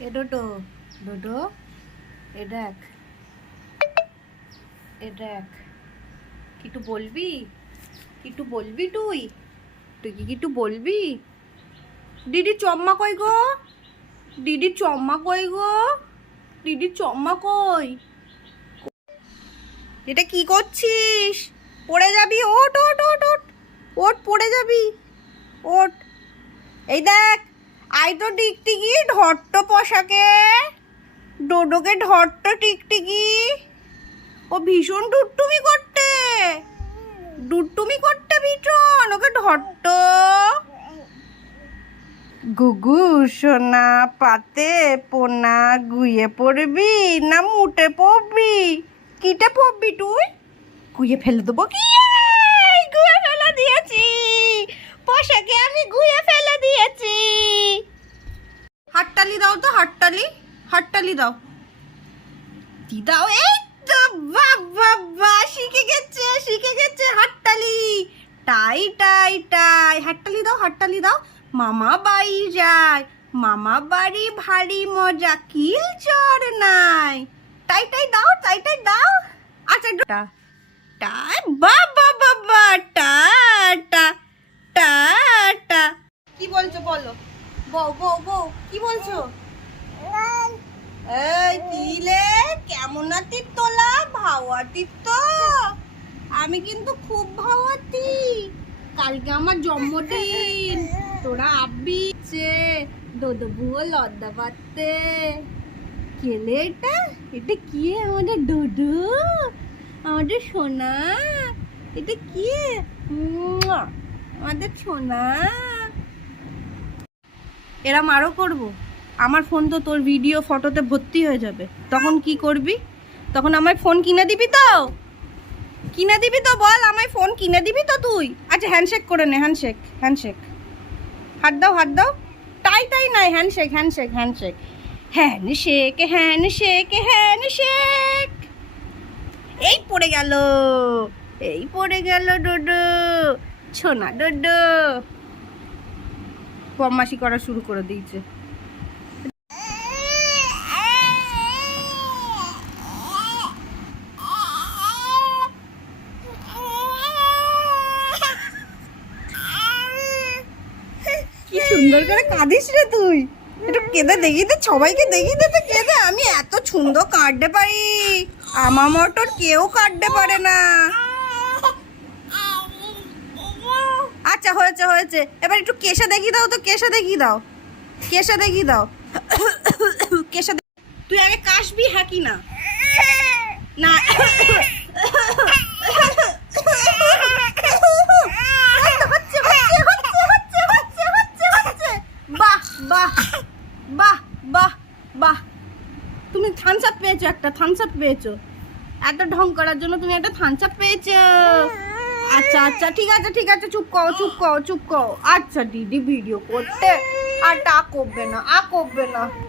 এ ডোডো ডোডো, এ দেখ এ দেখ। কিছু বলবি? কিছু বলবি তুই? তুই কি কিছু বলবি? দিদি চম্মা কই গো? দিদি চম্মা কই গো? দিদি চম্মা কই? এটা কি করছিস? পড়ে যাবি? ওট ওট ওট ওট ওট পড়ে যাবি। ওট এই দেখ আই তো টিকটিকি ঢট্ট পোশাকে। ডোডোকে ঢট্ট টিকটিকি। ও ভীষণ ডুট্টুমি করতে। ডুট্টুমি করতে ভীষণ, ওকে ঢট্ট গুগু, সোনা পাতে পোনা গুয়ে পড়বি না মুটে পড়বি। কিটে পড়বি তুই? গুয়ে ফেলে দেবো কি এই, গুয়ে ফেলে দিয়েছি পোশাকে আমি গুয়ে ফেলে দিয়েছি হাততালি দাও তো হাততালি হাততালি দাও। দি দাও। এই তো বাবা বাবা শিখে গেছে শিখে গেছে হাততালি টাই টাই টাই। হাততালি দাও হাততালি দাও। মামা বাড়ি যায়। মামা বাড়ি ভারী মজা, কিল চর নাই। টাই টাই দাও, টাই টাই দাও। আচ্ছা টা টাই বাবা বাবা টা টা টা টা কি বলছো বলো বউ বউ বউ কি বলছো? এই তিলে কেমন তোলা? তো। আমি কিন্তু খুব ভাওয়াতি। কালকে আমার জন্মদিন। তোরা আব্বি সে দোদো বুয়ো লদ্দা পাতে কেলে এটা? এটা কি আমাদের ডোডো আমাদের সোনা? এটা কি আমাদের সোনা? এরম আরও করব। আমার ফোন তো তোর ভিডিও ফটোতে ভর্তি হয়ে যাবে। তখন কি করবি? তখন আমায় ফোন কিনে দিবি তো? কিনে দিবি তো বল, আমায় ফোন কিনে দিবি তো তুই? আচ্ছা হ্যান্ডশেক করে নে হ্যান্ডশেক হ্যান্ডশেক হাত দাও হাত দাও। তাই তাই নাই handshake handshake handshake handshake handshake handshake এই পড়ে গেল, এই পড়ে গেল, ডোডো। ছোনা, ডোডো। বদমাশি করা শুরু করে দিয়েছে। কি সুন্দর করে কাঁদিস রে তুই। একটু কেঁদে দেখি দে সবাইকে দেখি তো কেঁদে। আমি এত সুন্দর কাটতে পারি। আমার মটর কেউ কাটতে পারে না। আচ্ছা হয়েছে হয়েছে। এবার একটু কেশা দেখি দাও তো, কেশা দেখি দাও। কেশা দেখি দাও। কেশা তুই আগে কাশবি হাঁকি না? না। হচ্ছে। বাহ তুমি থামস আপ পেয়েছ একটা থামস আপ পেয়েছ। এত ঢং করার জন্য তুমি একটা থামস আপ পেয়েছ। আচ্ছা আচ্ছা ঠিক আছে ঠিক আছে, চুপ করো চুপ করো চুপ করো। আচ্ছা দিদি ভিডিও করতে। আর টা করবে না আ করবে না।